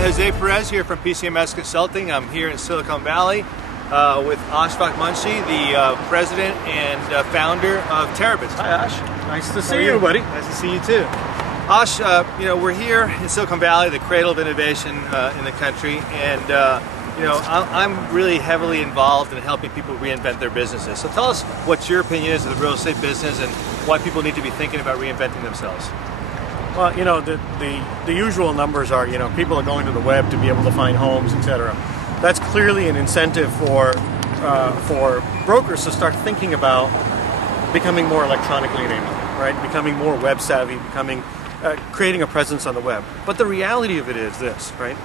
Hi, Jose Perez here from PCMS Consulting. I'm here in Silicon Valley with Ashfaq Munshi, the president and founder of Terabitz. Hi, Ash. Nice to see you, buddy. Nice to see you too. Ash, we're here in Silicon Valley, the cradle of innovation in the country, and I'm really heavily involved in helping people reinvent their businesses. So tell us what your opinion is of the real estate business and why people need to be thinking about reinventing themselves. Well, the usual numbers are, people are going to the web to be able to find homes, etc. That's clearly an incentive for brokers to start thinking about becoming more electronically enabled, right? Becoming more web savvy, creating a presence on the web. But the reality of it is this, right?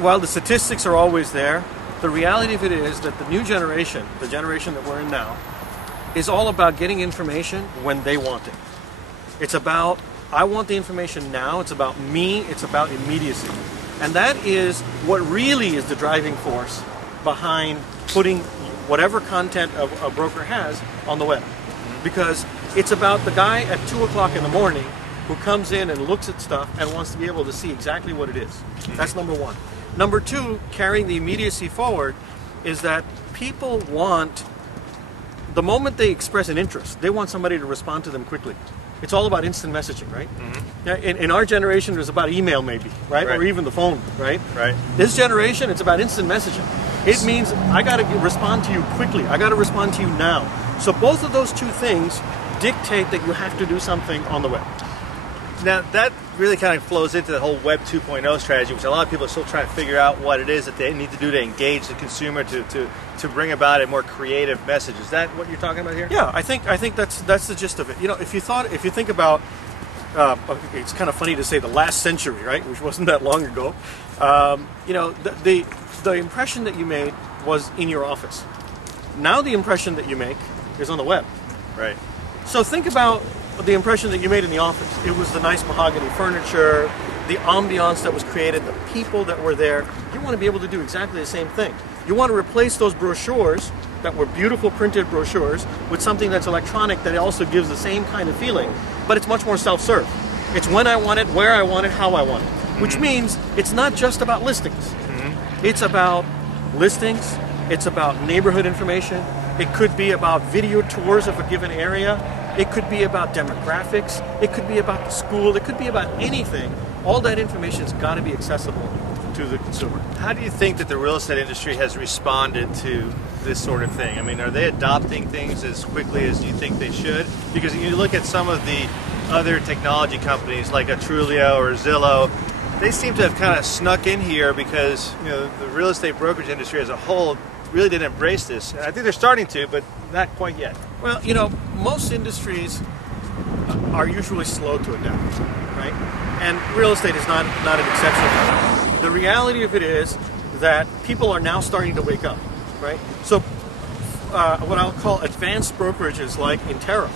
While the statistics are always there, the reality of it is that the new generation, the generation that we're in now, is all about getting information when they want it. It's about, I want the information now, it's about me, it's about immediacy. And that is what really is the driving force behind putting whatever content a broker has on the web. Because it's about the guy at 2 o'clock in the morning who comes in and looks at stuff and wants to be able to see exactly what it is. That's number one. Number two, carrying the immediacy forward, is that people want, the moment they express an interest, they want somebody to respond to them quickly. It's all about instant messaging, right? In our generation, it was about email maybe, right? Or even the phone, right? This generation, it's about instant messaging. It means I got to respond to you quickly. I got to respond to you now. So both of those two things dictate that you have to do something on the web. Now that really kind of flows into the whole Web 2.0 strategy, which a lot of people are still trying to figure out what it is that they need to do to engage the consumer to bring about a more creative message. Is that what you're talking about here? Yeah, I think that's the gist of it. If you think about, it's kind of funny to say the last century, right, which wasn't that long ago. The impression that you made was in your office. Now the impression that you make is on the web. Right. So think about the impression that you made in the office. It was the nice mahogany furniture, the ambiance that was created, the people that were there. You want to be able to do exactly the same thing. You want to replace those brochures that were beautiful printed brochures with something that's electronic that also gives the same kind of feeling, but it's much more self-serve. It's when I want it, where I want it, how I want it. Which means it's not just about listings. It's about listings, it's about neighborhood information, it could be about video tours of a given area, it could be about demographics, it could be about the school, it could be about anything. All that information's got to be accessible to the consumer. How do you think that the real estate industry has responded to this sort of thing? I mean, are they adopting things as quickly as you think they should? Because you look at some of the other technology companies like a Trulia or Zillow, they seem to have kind of snuck in here because the real estate brokerage industry as a whole really didn't embrace this. And I think they're starting to, but not quite yet. Well, most industries are usually slow to adapt, right? And real estate is not an exception. The reality of it is that people are now starting to wake up, right? So what I'll call advanced brokerages like Intera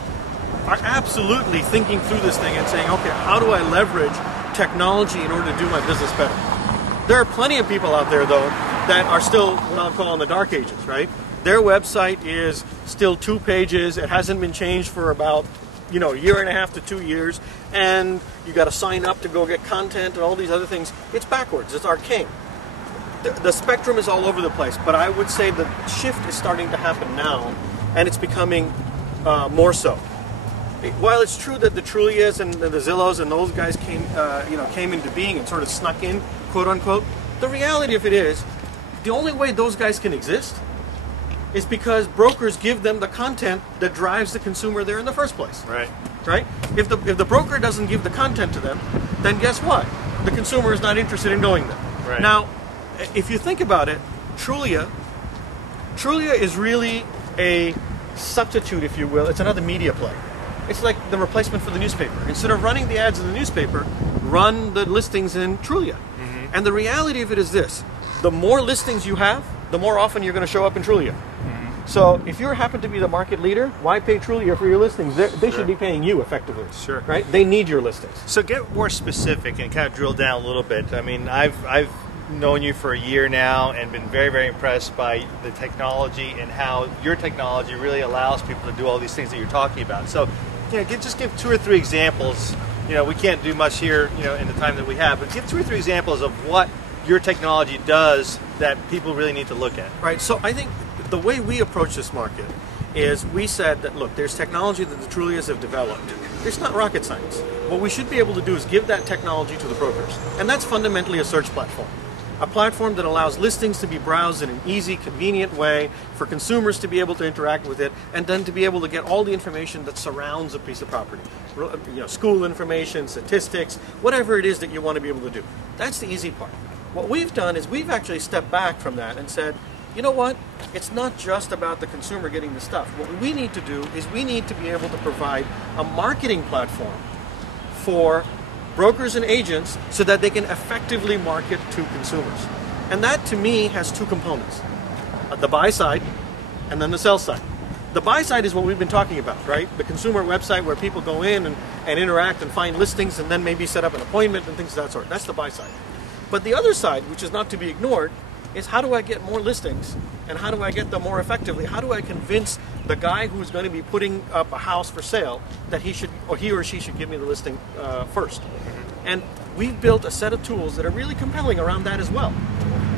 are absolutely thinking through this thing and saying, okay, how do I leverage technology in order to do my business better? There are plenty of people out there, though, that are still what I'll call in the dark ages, right? Their website is still 2 pages. It hasn't been changed for about, a year and a half to 2 years. And you got to sign up to go get content and all these other things. It's backwards. It's arcane. The spectrum is all over the place. But I would say the shift is starting to happen now, and it's becoming more so. While it's true that the Trulias and the Zillows and those guys came into being and sort of snuck in, quote unquote, the reality of it is, the only way those guys can exist is because brokers give them the content that drives the consumer there in the first place. Right? If the broker doesn't give the content to them, then guess what? The consumer is not interested in going there. Right. Now, if you think about it, Trulia is really a substitute, if you will. It's another media play. It's like the replacement for the newspaper. Instead of running the ads in the newspaper, run the listings in Trulia. And the reality of it is this: the more listings you have, the more often you're going to show up in Trulia. So if you happen to be the market leader, why pay Trulia for your listings? They should be paying you effectively. Right? They need your listings. So get more specific and kind of drill down a little bit. I mean, I've known you for a year now and been very, very impressed by the technology and how your technology really allows people to do all these things that you're talking about. So, just give 2 or 3 examples. We can't do much here, in the time that we have, but give 2 or 3 examples of what your technology does that people really need to look at? Right. So I think the way we approach this market is we said that, look, there's technology that the Trulias have developed. It's not rocket science. What we should be able to do is give that technology to the brokers. And that's fundamentally a search platform. A platform that allows listings to be browsed in an easy, convenient way for consumers to be able to interact with it, and then to be able to get all the information that surrounds a piece of property. School information, statistics, whatever it is that you want to be able to do. That's the easy part. What we've done is we've actually stepped back from that and said, you know what? It's not just about the consumer getting the stuff. What we need to do is we need to be able to provide a marketing platform for brokers and agents so that they can effectively market to consumers. And that, to me, has two components. The buy side and then the sell side. The buy side is what we've been talking about, right? The consumer website where people go in and interact and find listings and then maybe set up an appointment and things of that sort. That's the buy side. But the other side, which is not to be ignored, is how do I get more listings and how do I get them more effectively? How do I convince the guy who's going to be putting up a house for sale that he or she should give me the listing first? And we've built a set of tools that are really compelling around that as well.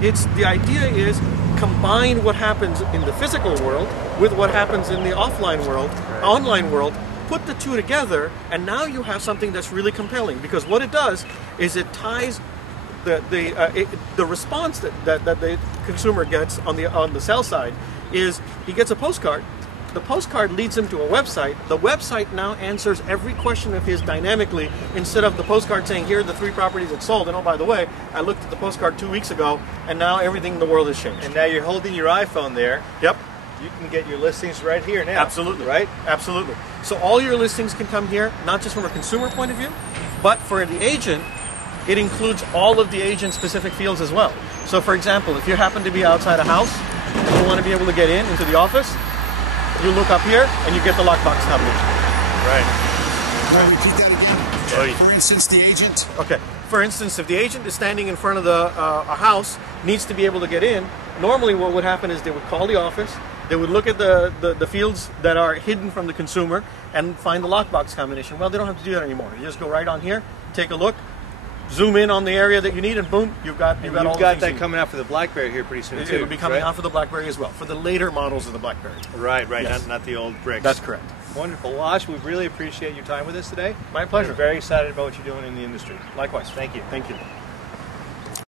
The idea is combine what happens in the physical world with what happens in the offline world, online world, put the two together, and now you have something that's really compelling, because what it does is it ties the response that the consumer gets on the sell side is he gets a postcard. The postcard leads him to a website. The website now answers every question of his dynamically, instead of the postcard saying, here are the 3 properties that sold, and oh, by the way, I looked at the postcard 2 weeks ago, and now everything in the world has changed. And now you're holding your iPhone there. Yep. You can get your listings right here now. Absolutely. Right? Absolutely. So all your listings can come here, not just from a consumer point of view, but for the agent, it includes all of the agent-specific fields as well. So, for example, if you happen to be outside a house and you want to be able to get into the office, you look up here and you get the lockbox combination. Right. Can I repeat that again? For instance, the agent. Okay. For instance, if the agent is standing in front of a house, needs to be able to get in, normally what would happen is they would call the office, they would look at the fields that are hidden from the consumer and find the lockbox combination. Well, they don't have to do that anymore. You just go right on here, take a look, zoom in on the area that you need, and boom, you've got all the things that coming out for the BlackBerry here pretty soon too. It'll be coming out for the BlackBerry as well, for the later models of the BlackBerry. Right, Yes. not the old bricks. That's correct. Wonderful. Well, Ash, we really appreciate your time with us today. My pleasure. We're very excited about what you're doing in the industry. Likewise. Thank you. Thank you.